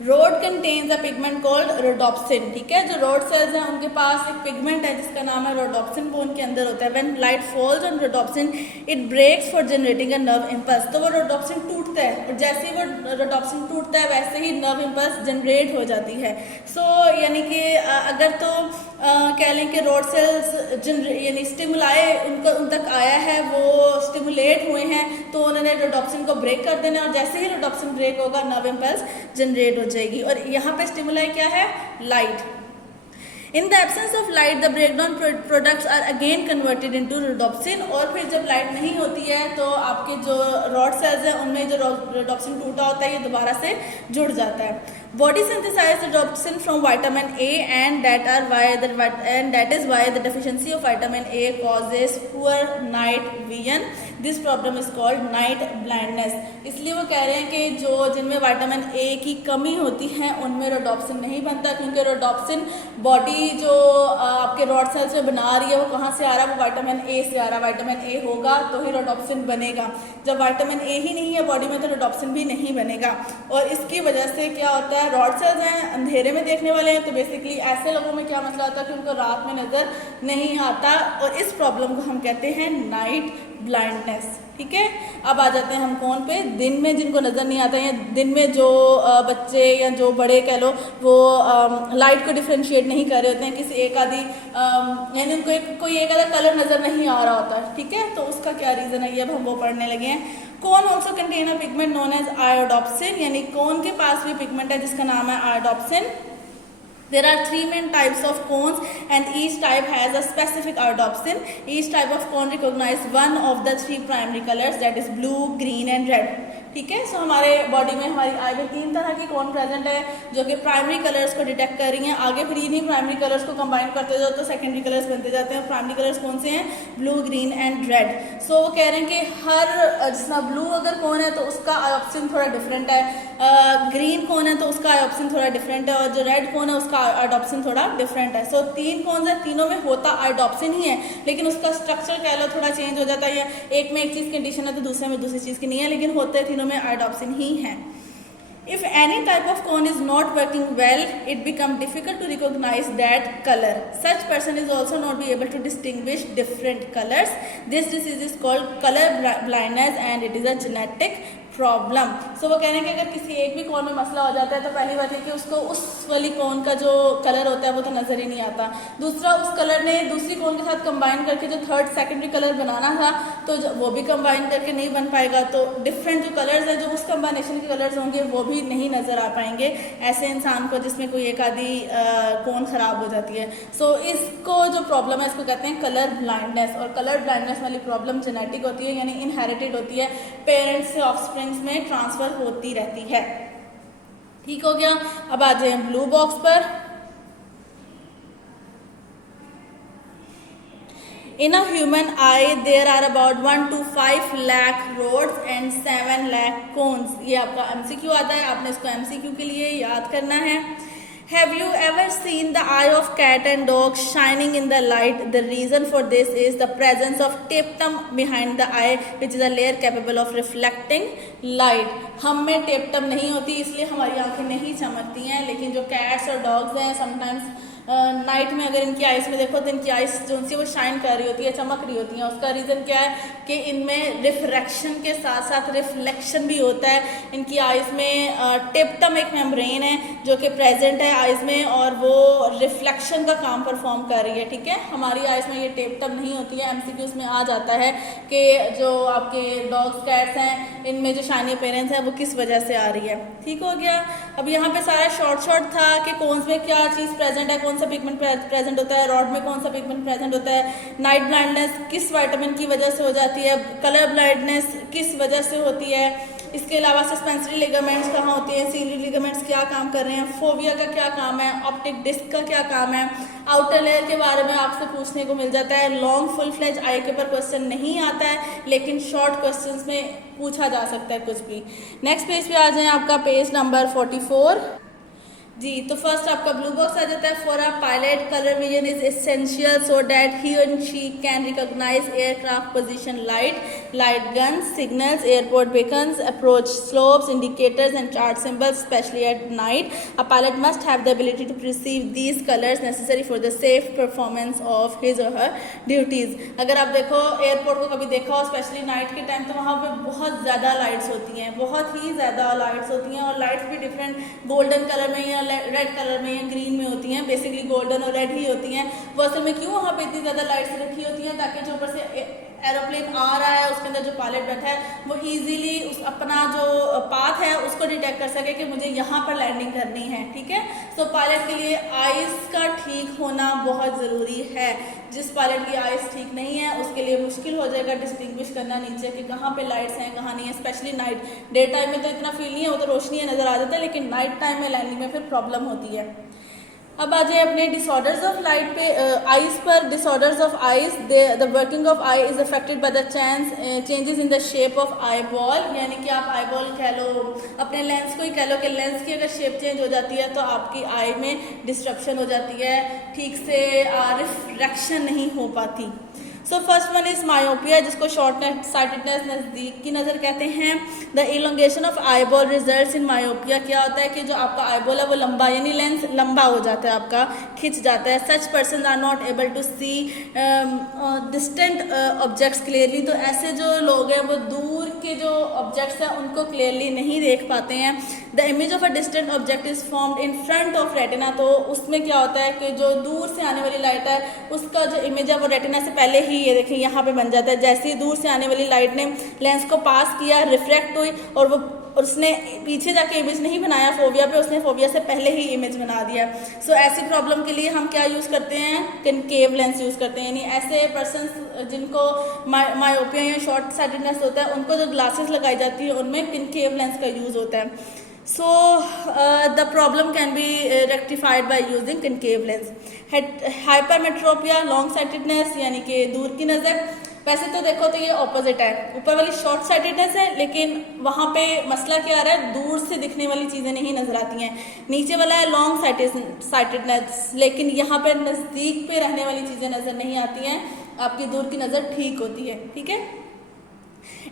Road contains a pigment called rhodopsin. ठीक है, जो रोड सेल्स हैं उनके पास एक पिगमेंट है जिसका नाम है रोडोप्सिन, वो उनके अंदर होता है। When light falls on rhodopsin it breaks for generating a nerve impulse. तो वो रोडोप्सिन टूटता है और जैसे ही वो रोडोप्सिन टूटता है वैसे ही नर्व इम्पल्स जनरेट हो जाती है। सो यानी कि अगर तो कह लें कि रोड सेल्स यानी स्टिमुलाई उन तक आया है, वो स्टिमुलेट हुए हैं, तो उन्होंने रोडोप्सिन को ब्रेक कर देना और जैसे ही रोडोप्सिन ब्रेक होगा नर्व इम्पल्स जनरेट हो जाएगी। और यहाँ पे स्टिमुलाई क्या है, light. In the absence of light, the breakdown products are again converted into rhodopsin। और फिर जब लाइट नहीं होती है तो आपके जो रॉड सेल्स हैं उनमें जो rhodopsin टूटा होता है ये दोबारा से जुड़ जाता है। Body synthesizes rhodopsin from vitamin A and that is why the deficiency of vitamin A causes poor night vision. This problem is called night blindness। इसलिए वो कह रहे हैं कि जो जिनमें विटामिन ए की कमी होती है उनमें रोडोप्सिन नहीं बनता, क्योंकि रोडोप्सिन बॉडी जो आपके रॉड सेल्स में बना रही है वो कहाँ से आ रहा है, वो विटामिन ए से आ रहा है। विटामिन ए होगा तो ही रोडोप्सिन बनेगा, जब विटामिन ए ही नहीं है बॉडी में तो रोडोप्सिन भी नहीं बनेगा। और इसकी वजह से क्या होता है, रॉड सेल्स हैं, अंधेरे में देखने वाले हैं, तो बेसिकली ऐसे लोगों में क्या मसला होता है कि उनको रात में नज़र नहीं आता और इस प्रॉब्लम को हम कहते हैं नाइट ब्लाइंडनेस। ठीक है, अब आ जाते हैं हम कौन पे, दिन में जिनको नज़र नहीं आता या दिन में जो बच्चे या जो बड़े कह लो वो लाइट को डिफ्रेंशिएट नहीं कर रहे होते हैं, किसी एक आधी यानी उनको कोई एक आधा कलर नज़र नहीं आ रहा होता है। ठीक है, तो उसका क्या रीज़न है ये अब हम वो पढ़ने लगे हैं। Cones also contain a pigment known as iodopsin, यानी कौन के पास भी पिगमेंट है जिसका नाम है आयोडोप्सिन। There are 3 main types of cones and each type has a specific iodopsin. Each type of cone recognizes one of the 3 primary colors, that is blue, green and red. ठीक है। सो हमारे body में, हमारी आई में 3 तरह की कोन प्रेजेंट है जो कि प्राइमरी कलर्स को डिटेक्ट कर रही हैं। आगे फिर इन्हीं प्राइमरी कलर्स को कंबाइन करते जाओ तो सेकेंडरी कलर्स बनते जाते हैं। प्राइमरी कलर्स कौन से हैं? Blue, green and red. So वो कह रहे हैं कि हर, जिसमें ब्लू अगर कोन है तो उसका आयोप्सिन थोड़ा डिफरेंट है, ग्रीन कोन है तो उसका आयोप्सिन थोड़ा डिफरेंट है, और जो रेड कोन है उसका आयोडोप्सिन थोड़ा डिफरेंट है। सो 3 कोन है, तीनों में होता आयोडोप्सिन ही है, लेकिन उसका स्ट्रक्चर कह लो थोड़ा चेंज हो जाता है। एक में एक चीज़ कंडीशन है तो दूसरे में दूसरी चीज़ की नहीं है, लेकिन होते तीनों में आयोडोप्सिन ही है। If any type of cone is not working well, it becomes difficult to recognize that color. Such person is also not be able to distinguish different colors. This disease is called color blindness and it is a genetic problem. So वो कह रहे हैं कि अगर किसी एक भी कोन में मसला हो जाता है तो पहली बात है कि उसको उस वाली कोन का जो कलर होता है वो तो नज़र ही नहीं आता। दूसरा, उस कलर ने दूसरी कोन के साथ कंबाइन करके जो थर्ड सेकेंडरी कलर बनाना था तो वो भी कंबाइन करके नहीं बन पाएगा। तो डिफरेंट जो कलर्स हैं, जो उस कंबाइनेशन के कलर्स होंगे वो भी नहीं नज़र आ पाएंगे ऐसे इंसान को जिसमें कोई एक आधी कोन ख़राब हो जाती है। सो इसको जो प्रॉब्लम है इसको कहते हैं कलर ब्लाइंडनेस। और कलर ब्लाइंडनेस वाली प्रॉब्लम जेनेटिक होती है, यानी इनहेरिटेड होती है, पेरेंट्स से ऑफस्प्रिंग में ट्रांसफर होती रहती है। ठीक हो गया। अब आ जाए ब्लू बॉक्स पर। In a human eye there are about 1 to 5 lakh rods and 7 lakh cones। ये आपका MCQ आता है, आपने इसको MCQ के लिए याद करना है। Have you ever seen the eye of cat and dog shining in the light? The reason for this is the presence of tapetum behind the eye, which is a layer capable of reflecting light। हम में tapetum नहीं होती इसलिए हमारी आंखें नहीं चमकती हैं, लेकिन जो कैट्स और डॉग्स हैं समटाइम्स नाइट में अगर इनकी आइज़ में देखो तो इनकी आइज़ जो सी वो शाइन कर रही होती है, चमक रही होती है। उसका रीज़न क्या है कि इनमें रिफ्रैक्शन के साथ साथ रिफ्लेक्शन भी होता है। इनकी आइज़ में टेपटम एक मेम्ब्रेन है जो कि प्रेजेंट है आइज़ में, और वो रिफ्लेक्शन का काम परफॉर्म कर रही है। ठीक है, हमारी आइज़ में ये टेपटम नहीं होती है। MCQs में आ जाता है कि जो आपके डॉग्स कैट्स हैं इनमें जो शाइनी अपीयरेंस है वो किस वजह से आ रही है। ठीक हो गया। अब यहाँ पे सारा शॉर्ट था कि कौन में क्या चीज़ प्रेजेंट है, कौन सा पिगमेंट प्रेजेंट होता है, रॉड में कौन सा पिगमेंट प्रेजेंट होता है, नाइट ब्लाइंडनेस किस विटामिन की वजह से हो जाती है, कलर ब्लाइंडनेस किस वजह से होती है। इसके अलावा सस्पेंसरी लिगामेंट्स कहाँ होते हैं, सीलियरी लिगामेंट्स क्या काम कर रहे हैं, फोबिया का क्या काम है, ऑप्टिक डिस्क का क्या काम है, आउटर लेयर के बारे में आपसे पूछने को मिल जाता है। लॉन्ग फुल फ्लेज आई के ऊपर क्वेश्चन नहीं आता है, लेकिन शॉर्ट क्वेश्चंस में पूछा जा सकता है कुछ भी। नेक्स्ट पेज पे आ जाए, आपका पेज नंबर 44 जी। तो फर्स्ट आपका ब्लू बॉक्स आ जाता है। For a pilot colour vision is essential so that he and she can recognise aircraft position, light guns, signals, airport beacons, approach slopes, indicators and chart symbols, specially at night. A pilot must have the ability to perceive these colours necessary for the safe performance of his or her duties. अगर आप देखो airport को कभी देखा हो specially night के time, तो वहाँ पे बहुत ज़्यादा लाइट्स होती हैं, बहुत ही ज़्यादा लाइट्स होती हैं, और लाइट्स भी डिफरेंट गोल्डन कलर में या रेड कलर में या ग्रीन में होती हैं। बेसिकली गोल्डन और रेड ही होती हैं। वो असल में क्यों वहाँ पे इतनी ज़्यादा लाइट्स रखी होती हैं, ताकि जो ऊपर से एरोप्लेन आ रहा है उसके अंदर जो पायलट बैठा है वो इजीली उस अपना जो पाथ है उसको डिटेक्ट कर सके कि मुझे यहाँ पर लैंडिंग करनी है। ठीक है, तो पायलट के लिए आइज़ का ठीक होना बहुत ज़रूरी है। जिस पायलट की आइज़ ठीक नहीं है उसके लिए मुश्किल हो जाएगा डिस्टिंग्विश करना नीचे कि कहाँ पे लाइट्स हैं कहाँ नहीं है, स्पेशली नाइट। डे टाइम में तो इतना फील नहीं है, वो तो रोशनी है नज़र आ जाता है, लेकिन नाइट टाइम में लैंडिंग में फिर प्रॉब्लम होती है। अब आ जाए अपने डिसऑर्डर्स ऑफ लाइट पे, आइज़ पर। Disorders of eyes, the working of I is affected by the changes in the shape of eye ball. यानी कि आप आई बॉल कह लो, अपने लेंस को ही कह लो कि लेंस की अगर शेप चेंज हो जाती है तो आपकी आई में डिस्ट्रप्शन हो जाती है, ठीक से रिफ्रैक्शन नहीं हो पाती। So first one is myopia, जिसको शॉर्ट साइटेडनेस, नज़दीक की नज़र कहते हैं। The elongation of eyeball results in myopia. क्या होता है कि जो आपका आईबॉल है वो लंबा, यानी लेंस लंबा हो जाता है, आपका खिंच जाता है। Such person are not able to see distant objects clearly. तो ऐसे जो लोग हैं वो दूर के जो ऑब्जेक्ट्स हैं उनको क्लियरली नहीं देख पाते हैं। The image of a distant object is formed in front of retina. तो उसमें क्या होता है कि जो दूर से आने वाली लाइट है उसका जो इमेज है वो रेटिना से पहले ही, ये देखिए यहाँ पे बन जाता है। जैसे ही दूर से आने वाली लाइट ने लेंस को पास किया, रिफ्रैक्ट हुई और वो उसने पीछे जाके इमेज नहीं बनाया फोबिया पे, उसने फोबिया से पहले ही इमेज बना दिया। सो ऐसी प्रॉब्लम के लिए हम क्या यूज़ करते हैं, कनकेव लेंस यूज़ करते हैं। यानी ऐसे पर्सन जिनको मायोपिया या शॉर्ट साइटेडनेस होता है, उनको जो ग्लासेस लगाई जाती है उनमें कनकेव लेंस का यूज़ होता है। So the problem can be rectified by using concave lens. Hypermetropia, long sightedness यानी कि दूर की नज़र, वैसे तो देखो तो ये ऑपोजिट है, ऊपर वाली शॉर्ट साइटेडनेस है, लेकिन वहाँ पे मसला क्या आ रहा है, दूर से दिखने वाली चीज़ें नहीं नजर आती हैं। नीचे वाला है लॉन्ग साइटेडनेस, लेकिन यहाँ पे नज़दीक पे रहने वाली चीज़ें नज़र नहीं आती हैं, आपकी दूर की नज़र ठीक होती है। ठीक है,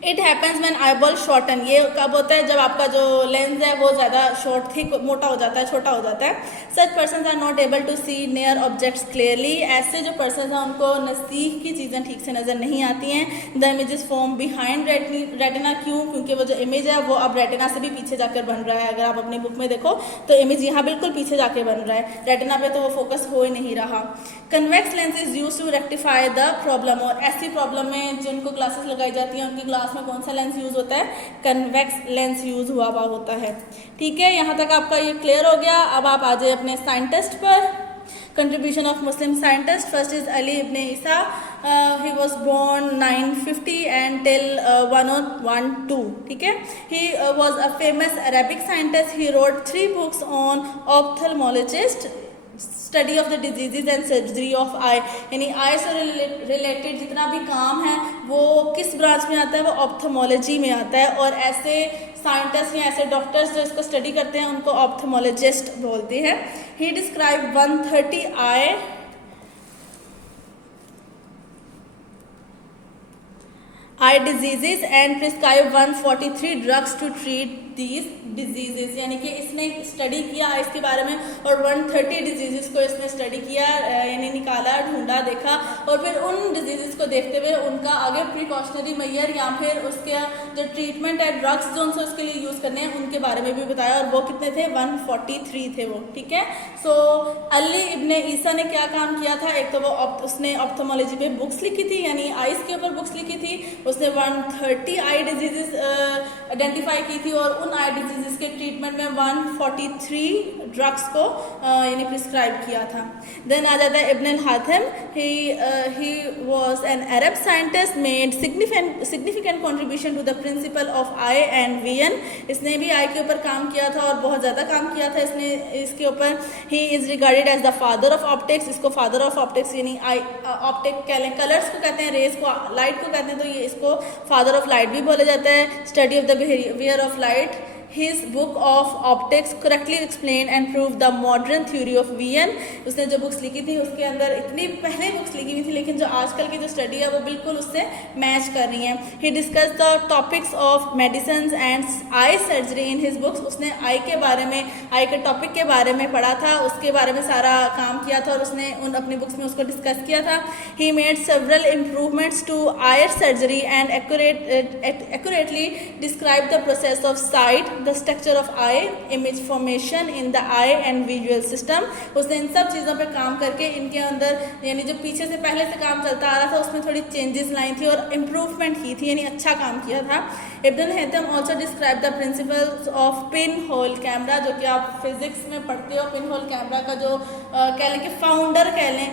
it happens when eyeball shorten, ये कब होता है, जब आपका जो लेंस है वो ज़्यादा शॉर्ट थिक मोटा हो जाता है, छोटा हो जाता है। Such person are not able to see near objects clearly, ऐसे जो पर्सन हैं उनको नज़दीक की चीज़ें ठीक से नज़र नहीं आती हैं। The images form behind retina, क्यों, क्योंकि वो जो इमेज है वो अब रेटिना से भी पीछे जाकर बन रहा है। अगर आप अपनी बुक में देखो तो इमेज यहाँ बिल्कुल पीछे जाके बन रहा है, रेटिना पे तो वो फोकस हो ही नहीं रहा। Convex lens is use to rectify the problem, और ऐसी प्रॉब्लम में जिनको ग्लासेस लगाई जाती हैं उनकी ग्लास में कौन सा लेंस यूज होता है, कन्वेक्स लेंस यूज हुआ होता है। ठीक है, यहाँ तक आपका ये क्लियर हो गया। अब आप आ जाए अपने साइंटिस्ट पर। Contribution of Muslim scientist, first is Ali Ibne Isa, he was born 950 and till 1012. ठीक है, he was a famous Arabic scientist. He wrote 3 books on ophthalmologist, study of the diseases and surgery of eye, यानी eye से related जितना भी काम है वो किस ब्रांच में आता है, वो ऑप्थेमोलॉजी में आता है। और ऐसे साइंटिस्ट या ऐसे डॉक्टर्स जो इसको स्टडी करते हैं उनको ऑप्थेमोलॉजिस्ट बोलते हैं। He describe 130 eye diseases and prescribe 143 drugs to treat these diseases, यानी कि इसने स्टडी किया इसके बारे में और 130 डिजीजेस को इसने स्टडी किया, यानी निकाला, ढूंढा, देखा, और फिर उन डिजीजेस को देखते हुए उनका आगे प्रिकॉशनरी मेजर या फिर उसके जो ट्रीटमेंट है, ड्रग्स जो उनसे उसके लिए यूज़ करने हैं उनके बारे में भी बताया। और वो कितने थे, 143 थे वो। ठीक है, सो अली इब्ने ईसा ने क्या काम किया था, एक तो वो उसने ऑप्थेमोलॉजी पे बुक्स लिखी थी, यानी आइज़ के ऊपर बुक्स लिखी थी। उसने 130 आई डिजीजेस आइडेंटिफाई की थी और उन आई डिजीजेस के ट्रीटमेंट में 143 ड्रग्स को यानी प्रिस्क्राइब किया था। देन आ जाता है Ibn al Haytham, he was an Arab scientist, made significant contribution to the principle of eye and vision. इसने भी आई के ऊपर काम किया था और बहुत ज़्यादा काम किया था इसने इसके ऊपर। He is regarded as the father of optics, इसको फादर ऑफ ऑप्टिक्स यानी आई ऑप्टिक कह लें, कलर्स को कहते हैं, रेस को, लाइट को कहते हैं, तो ये इसको फादर ऑफ लाइट भी बोला जाता है। Study of the behaviour of light, His book of optics correctly explained and proved the modern theory of vision। उसने जो बुक्स लिखी थी उसके अंदर इतनी पहले बुक्स लिखी हुई थी, लेकिन जो आजकल की जो स्टडी है वो बिल्कुल उससे मैच कर रही हैं। He discussed the topics of medicines and eye surgery in his books। उसने आई के बारे में, आई के टॉपिक के बारे में पढ़ा था, उसके बारे में सारा काम किया था और उसने उन अपनी बुक्स में उसको डिस्कस किया था। He made several improvements to eye surgery and accurately described the process of sight, the structure of eye, image formation in the eye and visual system। उसने इन सब चीज़ों पे काम करके इनके अंदर यानी जो पीछे से पहले से काम चलता आ रहा था उसमें थोड़ी चेंजेस लाई थी और इम्प्रूवमेंट की थी, यानी अच्छा काम किया था। Ibn al Haytham also describe the principles of pinhole camera, जो कि आप फिजिक्स में पढ़ते हो। पिन होल कैमरा का जो कह लें कि फाउंडर कह लें,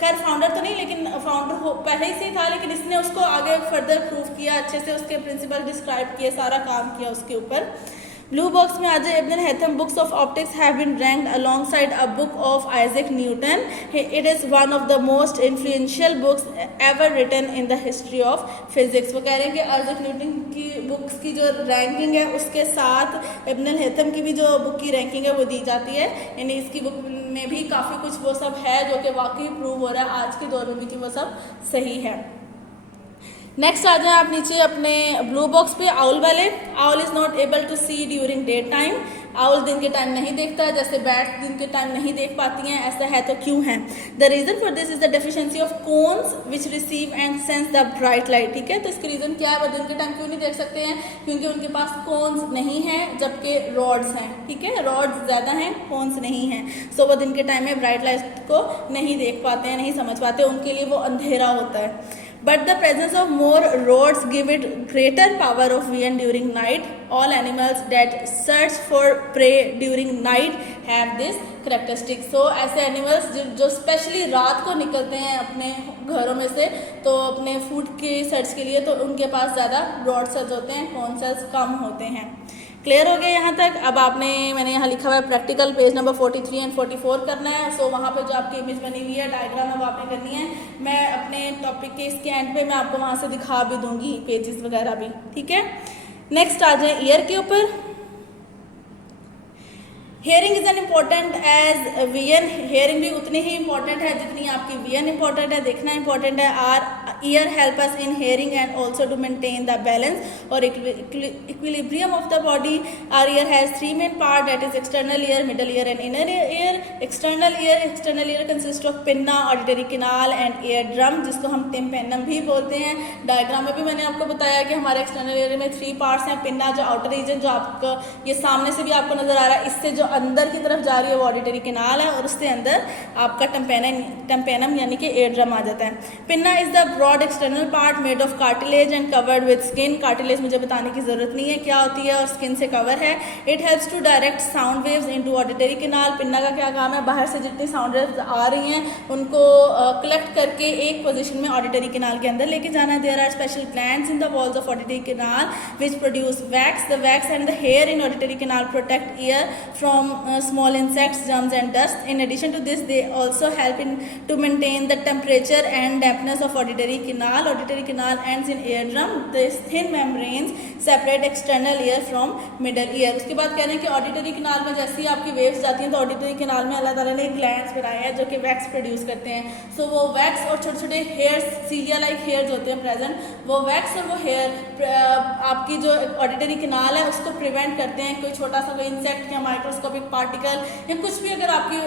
खैर फाउंडर तो नहीं लेकिन फाउंडर पहले ही से था, लेकिन इसने उसको आगे फर्दर प्रूव किया, अच्छे से उसके प्रिंसिपल डिस्क्राइब किए, सारा काम किया उसके ऊपर। ब्लू बॉक्स में आज Ibn al Haytham books of optics have been ranked alongside a book of Isaac Newton. It is one of the most influential books ever written in the history of physics. वो कह रहे हैं कि Isaac Newton की books की जो ranking है उसके साथ इब्न अल-हातिम की भी जो बुक की रैंकिंग है वो दी जाती है, यानी इसकी बुक में भी काफ़ी कुछ वो सब है जो कि वाकई प्रूव हो रहा है आज के दौर में भी कि वो सब सही है। नेक्स्ट आ जाए आप नीचे अपने ब्लू बॉक्स पे, आउल वाले। Owl is not able to see during day time, owl दिन के टाइम नहीं देखता है, जैसे बैट दिन के टाइम नहीं देख पाती हैं, ऐसा है तो क्यों है। The reason for this is the deficiency of cones which receive and sense the bright light. ठीक है, तो इसकी रीज़न क्या है, वो दिन के टाइम क्यों नहीं देख सकते हैं, क्योंकि उनके पास कोन्स नहीं हैं जबकि रॉड्स हैं। ठीक है, रॉड्स ज़्यादा हैं, कोन्स नहीं हैं, सो वो दिन के टाइम में ब्राइट लाइट को नहीं देख पाते हैं, नहीं समझ पाते, उनके लिए वो अंधेरा होता है। But the presence of more rods give it greater power of vision during night। All animals that search for prey during night have this characteristic. So ऐसे एनिमल्स जो स्पेशली रात को निकलते हैं अपने घरों में से तो अपने फूड के सर्च के लिए, तो उनके पास ज़्यादा ब्रॉड सेल्स होते हैं, कॉर्न सेल्स कम होते हैं। क्लियर हो गया यहाँ तक? अब मैंने यहाँ लिखा हुआ है प्रैक्टिकल पेज नंबर 43 एंड 44 करना है। सो वहाँ पे जो आपकी इमेज बनी हुई है, डायग्राम है, वो आपने करनी है। मैं अपने टॉपिक के इसके एंड पे मैं आपको वहाँ से दिखा भी दूंगी पेजेस वगैरह भी, ठीक है। नेक्स्ट आ जाए ईयर के ऊपर। Hearing is an important as vision. Hearing भी उतनी ही इंपॉर्टेंट है जितनी आपकी विजन इंपॉर्टेंट है, देखना इंपॉर्टेंट है। Our ear help us in hearing and also to maintain the balance और equilibrium of the body. Our ear has 3 main part, that is external ear, middle ear and inner ear. External ear consist of pinna, auditory canal and ear drum, जिसको हम tympanum भी बोलते हैं। Diagram में भी मैंने आपको बताया कि हमारे एक्सटर्नल ईयर में 3 पार्ट्स हैं। पिन्ना जो आउटर रीजन, जो आपको ये सामने से भी आपको नजर आ रहा है, इससे जो अंदर की तरफ जा रही है वो ऑडिटरी कैनाल है, और उसके अंदर आपका टिम्पेनम यानी कि ईयर ड्रम आ जाता है। Pinna is the broad external part made of cartilage and covered with skin. Cartilage मुझे बताने की जरूरत नहीं है क्या होती है, और स्किन से कवर है। It helps to direct sound waves into auditory canal. Pinna का क्या काम है? बाहर से जितनी साउंड वेव्स आ रही हैं उनको कलेक्ट करके एक पोजीशन में ऑडिटरी कैनाल के अंदर लेके जाना है। There are special glands in the walls of auditory canal which produce wax. The wax and the hair in auditory canal protect ear from small insects, germs and dust. In addition to this, they also help to maintain the temperature and dampness of auditory canal. Auditory canal ends in eardrum. These thin membranes separate external ear from middle ear. उसके बाद कह रहे हैं कि auditory canal में जैसे ही आपकी waves जाती हैं तो ऑडिटरी कैनाल में अल्लाह ताला ने ग्लैंड्स बनाए हैं जो कि वैक्स प्रोड्यूस करते हैं। सो वो वैक्स और छोटे छोटे हेयर्स, सीलिया लाइक हेयर्स होते हैं प्रेजेंट, वो वैक्स और वो हेयर आपकी जो ऑडिटरी कैनाल है उसको प्रिवेंट करते हैं। कोई छोटा सा कोई इंसेक्ट या माइक्रोस्कोपिक पार्टिकल या कुछ भी अगर आपकी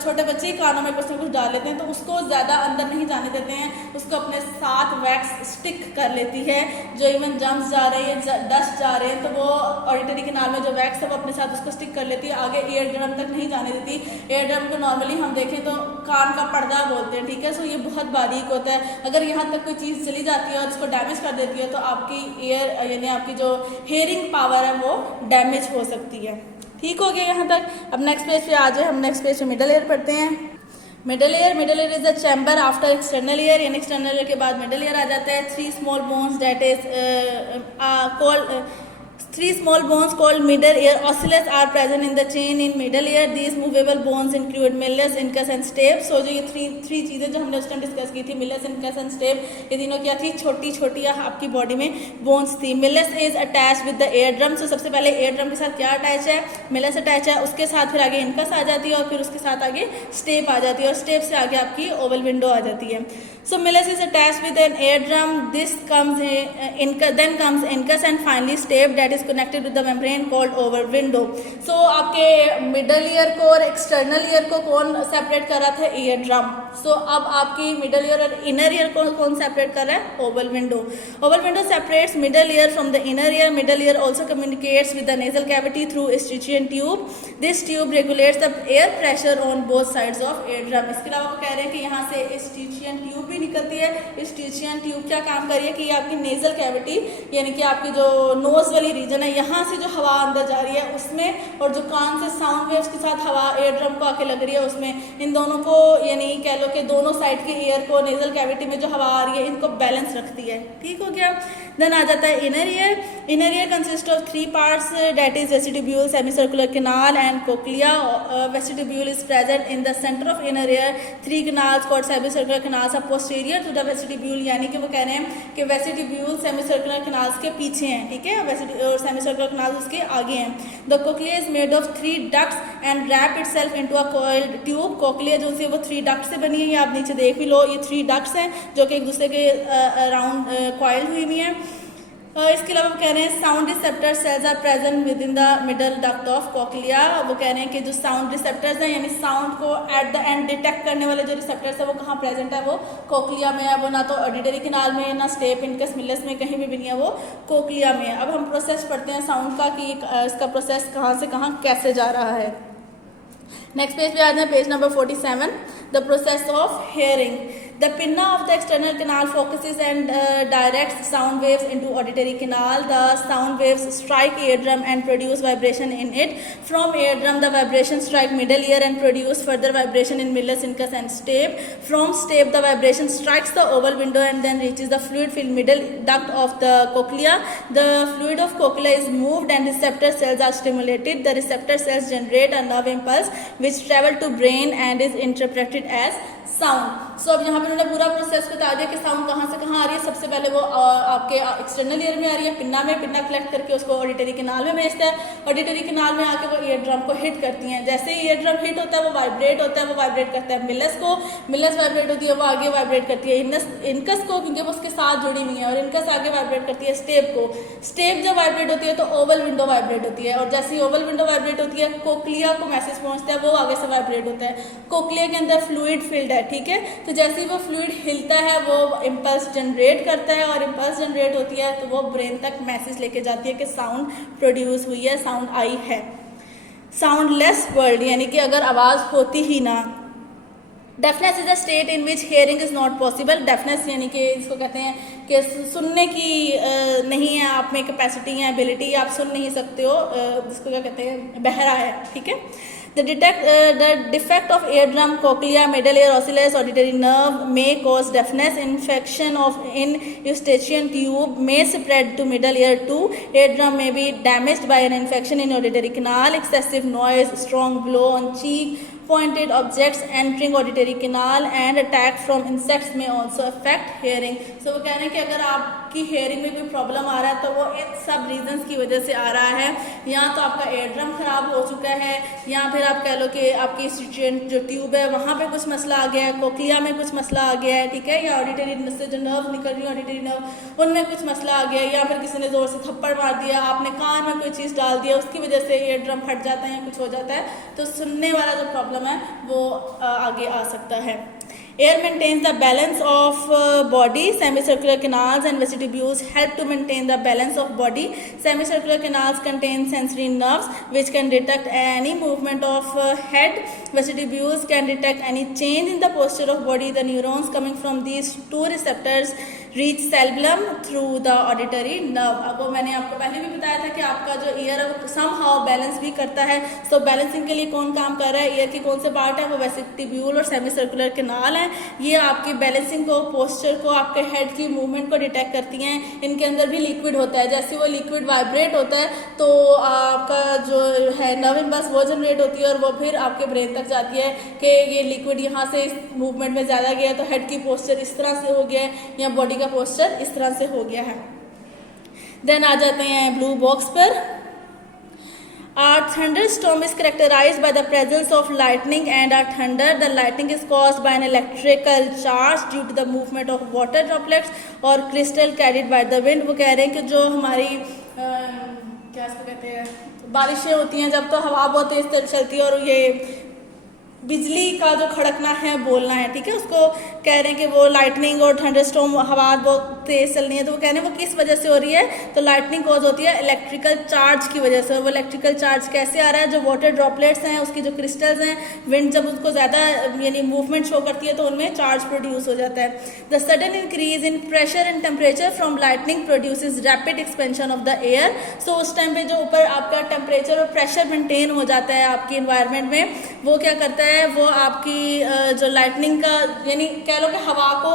छोटे बच्चे कानों में कुछ ना कुछ डाल लेते हैं तो उसको ज़्यादा अंदर नहीं जाने देते हैं, उसको अपने साथ वैक्स स्टिक कर लेती है। जो इवन जम्स जा रही है, डस्ट जा रहे हैं, तो वो ऑडिटरी कैनाल में जो वैक्स है वो अपने साथ उसको स्टिक कर लेती है, आगे ईयर ड्रम तक नहीं जाने देती। ईयर ड्रम को नॉर्मली हम देखें तो कान का पर्दा बोलते हैं, ठीक है। सो ये बहुत बारीक होता है, अगर यहाँ तक कोई चीज़ चली जाती है और उसको डैमेज कर देती है तो आपकी ईयर यानी आपकी जो हेयरिंग पावर है वो डैमेज हो सकती है। ठीक हो गया यहाँ तक। अब नेक्स्ट पेज पे आ जाए, हम नेक्स्ट पेज पे मिडल ईयर पढ़ते हैं। Middle ear is the chamber after external ear, यानी एक्सटर्नल ईयर के बाद मिडल ईयर आ जाता है। 3 small bones that is called 3 small bones called middle ear ocells are present in the chain in middle ear. These movable bones include millus, incus and stapes. So जो ये three चीज़ें जो हमने उस time discuss की थी, millus, incus and stapes, ये तीनों क्या थी? छोटी छोटी आपकी बॉडी में बोन्स थी। millus is attached with the eardrum. So सबसे पहले eardrum के साथ क्या अटैच है? millus अटैच है, उसके साथ फिर आगे incus आ जाती है और फिर उसके साथ आगे stape आ जाती है और stape से आगे आपकी oval window आ जाती है। So millus is attached with an eardrum. This comes then comes incus and finally stape that is connected with the membrane called oval window. So आपके middle ear को और external ear को कौन separate कर रहा था? eardrum. So अब आपकी middle ear और inner ear को कौन separate कर रहा है? oval window. Oval window separates middle ear from the inner ear. Middle ear also communicates with the nasal cavity through Eustachian tube. This tube regulates the air pressure on both sides of eardrum. इसके अलावा वो कह रहे हैं कि यहाँ से Eustachian tube भी निकलती है। Eustachian tube क्या काम कर रही है कि ये आपकी nasal cavity यानी कि आपकी जो नोज वाली रीजन है, यहाँ से जो हवा अंदर जा रही है उसमें, और जो कान से साउंड वेव्स के साथ हवा एयर ड्रम को आके लग रही है उसमें, इन दोनों को यानी कह लो कि दोनों साइड के एयर को, नेजल कैविटी में जो हवा आ रही है, इनको बैलेंस रखती है। ठीक हो गया। देन आ जाता है inner ear. Inner ear consist of 3 parts that is vestibule, semicircular canal and cochlea. Vestibule is present in the centre of inner ear. 3 canals called semicircular canals are posterior to the vestibule, यानी कि वो कह रहे हैं कि vestibule सेमीसर्कुलर canals के पीछे हैं, ठीक है, और सेमीसर्कुलर कैनाल्स उसके आगे हैं। The cochlea is made of 3 ducts and wrap itself into a coiled tube. Cochlea जो है वो 3 डक्ट से बनी है, ये आप नीचे देख भी लो, ये 3 डक्ट्स हैं जो कि एक दूसरे के अराउंड कॉइल्ड हुई हुई हैं। इसके अलावा वो कह रहे हैं sound receptor cells are present within the middle duct of cochlea. वो कह रहे हैं कि जो साउंड रिसेप्टर्स हैं यानी साउंड को एट द एंड डिटेक्ट करने वाले जो रिसेप्टर्स है वो कहाँ प्रेजेंट है? वो कोक्लिया में है। वो ना तो ऑडिटरी कैनाल में, ना स्टेप, इनकस, मिलस में, कहीं भी नहीं है, वो कोक्लिया में है। अब हम प्रोसेस पढ़ते हैं साउंड का कि इसका प्रोसेस कहाँ से कहाँ कैसे जा रहा है। नेक्स्ट पेज पे आ जाए, page number 47, the process of hearing. The pinna of the external canal focuses and directs sound waves into auditory canal. The sound waves strike eardrum and produce vibration in it. From eardrum, the vibration strike middle ear and produce further vibration in millus, incus, and stapes. From stape, the vibration strikes the oval window and then reaches the fluid-filled middle duct of the cochlea. The fluid of cochlea is moved and receptor cells are stimulated. The receptor cells generate a nerve impulse which travel to brain and is interpreted as sound. So अब यहाँ पे उन्होंने पूरा process बता दिया कि sound कहाँ से कहाँ आ रही है. सबसे पहले वो आपके एक्सटर्नल ईयर में आ रही है, पिन्ना में. पिन्ना कलेक्ट करके उसको ऑडिटरी कैनाल में भेजता है. ऑडिटरी कैनाल में आके वो ईयर ड्रम को हिट करती हैं. जैसे ही ईयर ड्रम हिट होता है वो वाइब्रेट होता है. वो वाइब्रेट करता है मिलस को. मिलस वाइब्रेट होती है, वो आगे वाइब्रेट करती है इनकस को, क्योंकि वो उसके साथ जुड़ी हुई है. और इनकस आगे वाइब्रेट करती है स्टेप को. स्टेप जब वाइब्रेट होती है तो ओवल विंडो वाइब्रेट होती है. और जैसे ही ओवल विंडो वाइब्रेट होती है, कोक्लिया को मैसेज पहुंचता है, वो आगे से वाइब्रेट होता है. कोक्लिया के अंदर फ्लूइड फील्ड है, ठीक है. तो जैसे ही वो फ्लूइड हिलता है वो इम्पल्स जनरेट करता है, और इम्पल्स जनरेट होती है तो वो ब्रेन तक मैसेज लेके जाती है कि साउंड प्रोड्यूस हुई है, साउंड आई है. साउंडलेस वर्ल्ड, यानी कि अगर आवाज़ होती ही ना. Deafness is a state in which hearing is not possible. Deafness यानी कि इसको कहते हैं कि सुनने की नहीं है आप में कैपेसिटी या एबिलिटी, आप सुन नहीं सकते हो, जिसको क्या कहते हैं बहरा है, ठीक है. The defect of eardrum, cochlea, middle ear, oscillus, auditory nerve may cause deafness. Infection in eustachian tube may spread to middle ear too. Eardrum may be damaged by an infection in auditory canal. Excessive noise, strong blow on cheek, pointed objects entering auditory canal and attack from insects may also affect hearing. So वो कह रहे हैं कि अगर आपकी hearing में कोई problem आ रहा है तो वो इन सब रीजंस की वजह से आ रहा है. या तो आपका एयरड्रम खराब हो चुका है, या फिर आप कह लो कि आपकी स्टिचियन जो ट्यूब है वहाँ पे कुछ मसला आ गया है, कोक्लिया में कुछ मसला आ गया है, ठीक है. या ऑडिटरी से जो नर्व निकल रही है ऑडिटरी नर्व, उनमें कुछ मसला आ गया है. या फिर किसी ने ज़ोर से थप्पड़ मार दिया, आपने कान में कोई चीज़ डाल दिया, उसकी वजह से एयरड्रम फट जाता है या कुछ हो जाता है, तो सुनने वाला जो प्रॉब्लम है वो आगे आ सकता है. Air maintains the balance of body. Semicircular canals and vestibules help to maintain the balance of body. Semicircular canals contain sensory nerves which can detect any movement of head. Vestibules can detect any change in the posture of body. The neurons coming from these two receptors reach cerebellum through the auditory nerve. अब वो मैंने आपको पहले भी बताया था कि आपका जो ईयर है वो somehow बैलेंस भी करता है. तो बैलेंसिंग के लिए कौन काम कर रहा है, ईयर की कौन से पार्ट है, वो वेस्टिब्यूल और सेमीसर्कुलर कैनाल है. ये आपकी बैलेंसिंग को, पोस्चर को, आपके हेड की मूवमेंट को डिटेक्ट करती हैं. इनके अंदर भी लिक्विड होता है. जैसे वो लिक्विड वाइब्रेट होता है तो आपका जो है नर्व इम्पल्स वो जनरेट होती है और वो फिर आपके ब्रेन तक जाती है कि ये लिक्विड यहाँ से इस मूवमेंट में ज़्यादा गया तो हेड की पोस्चर इस तरह से हो गया है या बॉडी का पोस्चर इस तरह से हो गया है. देन आ जाते हैं ब्लू बॉक्स पर. A thunderstorm is characterized by the presence of lightning and a thunder. The lightning is caused by an electrical charge due to the movement of water droplets or crystal carried by the wind. वो कह रहे हैं कि जो हमारी क्या इसको कहते हैं बारिशें होती हैं जब, तो हवा बहुत तेज चलती है और ये बिजली का जो खड़कना है बोलना है, ठीक है. उसको कह रहे हैं कि वो लाइटनिंग और थंडरस्टॉर्म हवा बहुत तेज चलनी है. तो वो कह रहे हैं वो किस वजह से हो रही है, तो लाइटनिंग कॉज होती है इलेक्ट्रिकल चार्ज की वजह से. और वो इलेक्ट्रिकल चार्ज कैसे आ रहा है, जो वाटर ड्रॉपलेट्स हैं उसकी जो क्रिस्टल्स हैं, विंड जब उसको ज़्यादा यानी मूवमेंट शो करती है तो उनमें चार्ज प्रोड्यूस हो जाता है. The sudden increase in pressure and temperature from lightning produces rapid expansion of the air. So उस टाइम पे जो ऊपर आपका टेम्परेचर और प्रेशर मेंटेन हो जाता है आपकी इन्वायरमेंट में, वो क्या करता है, वो आपकी जो लाइटनिंग का यानी कह लो कि हवा को,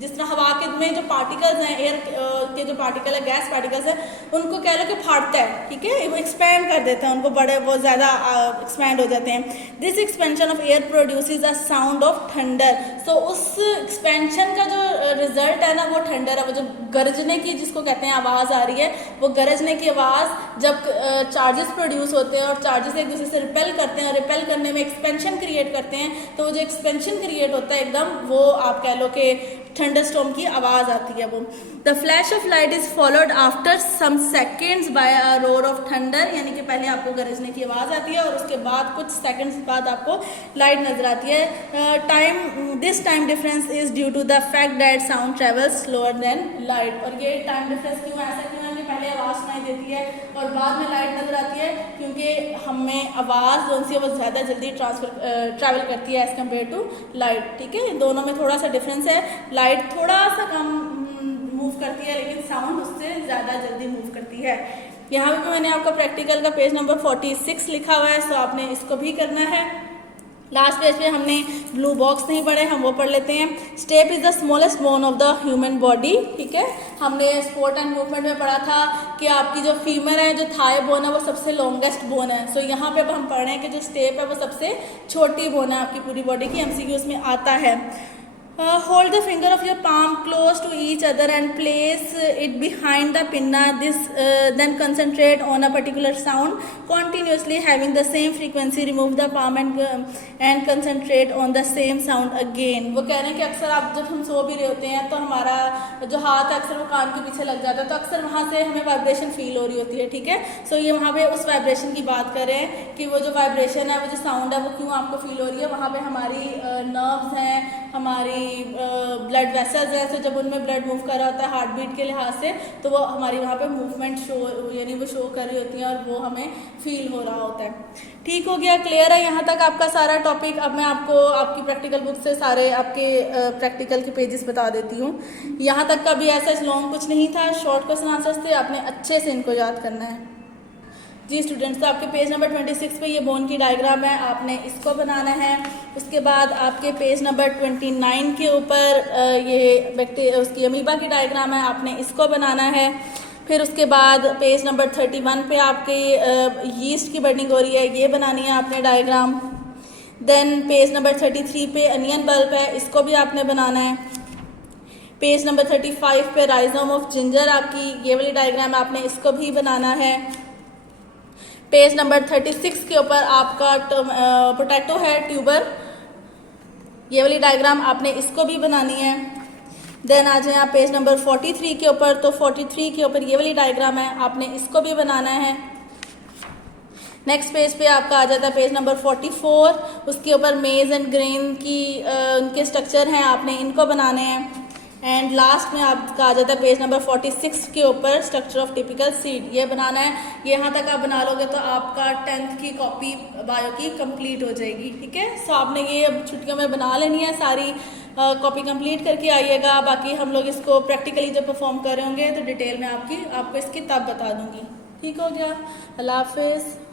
जिस तरह हवा के में जो पार्टिकल्स हैं, एयर के जो पार्टिकल है, गैस पार्टिकल्स हैं, उनको कह लो कि फाड़ता है, ठीक है. वो एक्सपैंड कर देता है उनको, बड़े वो ज़्यादा एक्सपैंड हो जाते हैं. This expansion of air produces a sound of thunder. So उस एक्सपेंशन का जो रिजल्ट है ना वो थंडर है. वो जो गरजने की जिसको कहते हैं आवाज़ आ रही है, वो गरजने की आवाज़ जब चार्जेस प्रोड्यूस होते हैं और चार्जेस एक दूसरे से रिपेल करते हैं और रिपेल करने में एक्सपेंशन क्रिएट करते हैं, तो वो जो एक्सपेंशन क्रिएट होता है एकदम, वो आप कह लो कि थंडरस्टॉर्म की आवाज़ आती है वो. The flash of light is followed after some seconds by a roar of thunder. यानी कि पहले आपको गरजने की आवाज़ आती है और उसके बाद कुछ सेकेंड्स बाद आपको लाइट नजर आती है. This time difference is due to the fact that sound travels slower than light. और ये टाइम डिफरेंस क्यों ऐसा क्यों है कि पहले आवाज़ सुनाई देती है और बाद में लाइट नज़र आती है, क्योंकि हमें आवाज़ जो सी है वो ज़्यादा जल्दी ट्रैवल करती है एज़ कम्पेयर टू लाइट। ठीक है, दोनों में थोड़ा सा डिफरेंस है। लाइट थोड़ा सा कम मूव करती है लेकिन साउंड उससे ज़्यादा जल्दी मूव करती है। यहाँ पे मैंने आपका प्रैक्टिकल का पेज नंबर 46 लिखा हुआ है, सो आपने इसको भी करना है। लास्ट पेज पे हमने ब्लू बॉक्स नहीं पढ़े, हम वो पढ़ लेते हैं। Step is the smallest bone of the human body. ठीक है, हमने स्पोर्ट एंड मूवमेंट में पढ़ा था कि आपकी जो फीमर है, जो थाई बोन है, वो सबसे लॉन्गेस्ट बोन है। सो यहाँ पे अब हम पढ़ रहे हैं कि जो स्टेप है वो सबसे छोटी बोन है आपकी पूरी बॉडी की। MCQs में आता है। Hold the finger of your palm close to each other and place it behind the pinna. Then concentrate on a particular sound continuously having the same frequency. Remove the palm and concentrate on the same sound again. वो कह रहे हैं कि अक्सर आप जब हम सो भी रहे होते हैं तो हमारा जो हाथ है अक्सर वो कान के पीछे लग जाता है, तो अक्सर वहाँ से हमें वाइब्रेशन फील हो रही होती है। ठीक है, सो ये वहाँ पे उस वाइब्रेशन की बात कर रहे हैं कि वो जो वाइब्रेशन है, वो जो साउंड है, वो क्यों आपको फील हो रही है। वहाँ पे हमारी नर्व्स हैं, हमारी ब्लड वेसल्स है, तो जब उनमें ब्लड मूव कर रहा होता है हार्ट बीट के लिहाज से, तो वो हमारी वहाँ पे मूवमेंट शो यानी वो शो कर रही होती हैं और वो हमें फील हो रहा होता है। ठीक हो गया, क्लियर है यहाँ तक आपका सारा टॉपिक। अब मैं आपको आपकी प्रैक्टिकल बुक से सारे आपके प्रैक्टिकल के पेजेस बता देती हूँ। यहाँ तक का भी ऐसा लॉन्ग कुछ नहीं था, शॉर्ट क्वेश्चन आंसर्स थे, आपने अच्छे से इनको याद करना है। जी स्टूडेंट्स, तो आपके पेज नंबर 26 पे ये बोन की डायग्राम है, आपने इसको बनाना है। उसके बाद आपके पेज नंबर 29 के ऊपर ये उसकी अमीबा की डायग्राम है, आपने इसको बनाना है। फिर उसके बाद पेज नंबर 31 पे आपकी यीस्ट की बर्निंग हो रही है, ये बनानी है आपने डायग्राम। देन पेज नंबर 33 पे अनियन बल्ब है, इसको भी आपने बनाना है। पेज नंबर 35 पे राइजोम ऑफ जिंजर आपकी ये वाली डायग्राम है, आपने इसको भी बनाना है। पेज नंबर 36 के ऊपर आपका पोटैटो है, ट्यूबर, ये वाली डायग्राम आपने इसको भी बनानी है। देन आ जाए आप पेज नंबर 43 के ऊपर, तो 43 के ऊपर ये वाली डायग्राम है, आपने इसको भी बनाना है। नेक्स्ट पेज पे आपका आ जाता है पेज नंबर 44, उसके ऊपर मेज एंड ग्रेन की उनके स्ट्रक्चर हैं, आपने इनको बनाने हैं। एंड लास्ट में आपका आ जाता है पेज नंबर 46 के ऊपर स्ट्रक्चर ऑफ टिपिकल सीड, ये बनाना है। यहाँ तक आप बना लोगे तो आपका 10th की कॉपी बायो की कंप्लीट हो जाएगी। ठीक है, सो आपने ये अब छुट्टियों में बना लेनी है, सारी कॉपी कंप्लीट करके आइएगा। बाकी हम लोग इसको प्रैक्टिकली जब परफॉर्म कर रहे होंगे तो डिटेल में आपको इसकी तब बता दूँगी। ठीक हो गया, अल्लाह हाफिज़।